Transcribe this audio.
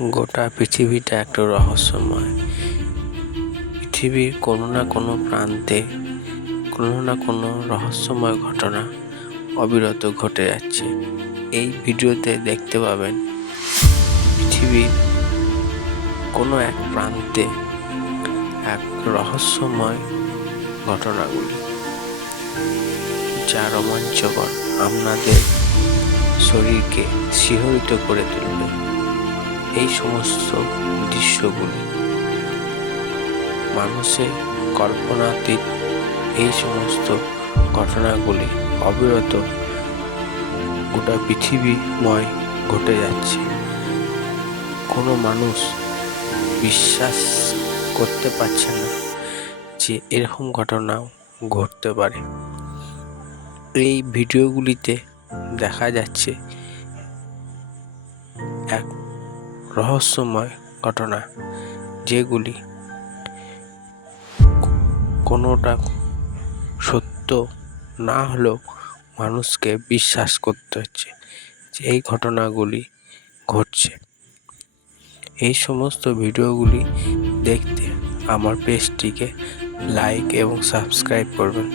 গোটা পৃথিবীটা একটা রহস্যময়। পৃথিবীর কোনো না কোনো প্রান্তে কোনো না কোনো রহস্যময় ঘটনা অবিরত ঘটে যাচ্ছে। এই ভিডিওতে দেখতে পাবেন পৃথিবীর কোনো এক প্রান্তে এক রহস্যময় ঘটনাগুলি, যা রোমাঞ্চকর, আপনাদের শরীরকে শিহরিত করে তুলবে। এই সমস্ত দৃশ্যগুলি মানুষের কল্পনাতীত। এই সমস্ত ঘটনাগুলি অবিরত গোটা পৃথিবীময় ঘটে যাচ্ছে। কোনো মানুষ বিশ্বাস করতে পারছে না যে এরকম ঘটনাও ঘটতে পারে। এই ভিডিওগুলিতে দেখা যাচ্ছে এক রহস্যময় ঘটনা, যেগুলি কোনোটা সত্য না হলেও মানুষকে বিশ্বাস করতে হচ্ছে যে এই ঘটনাগুলি ঘটছে। এই সমস্ত ভিডিওগুলি দেখতে আমার পেজটিকে লাইক এবং সাবস্ক্রাইব করবেন।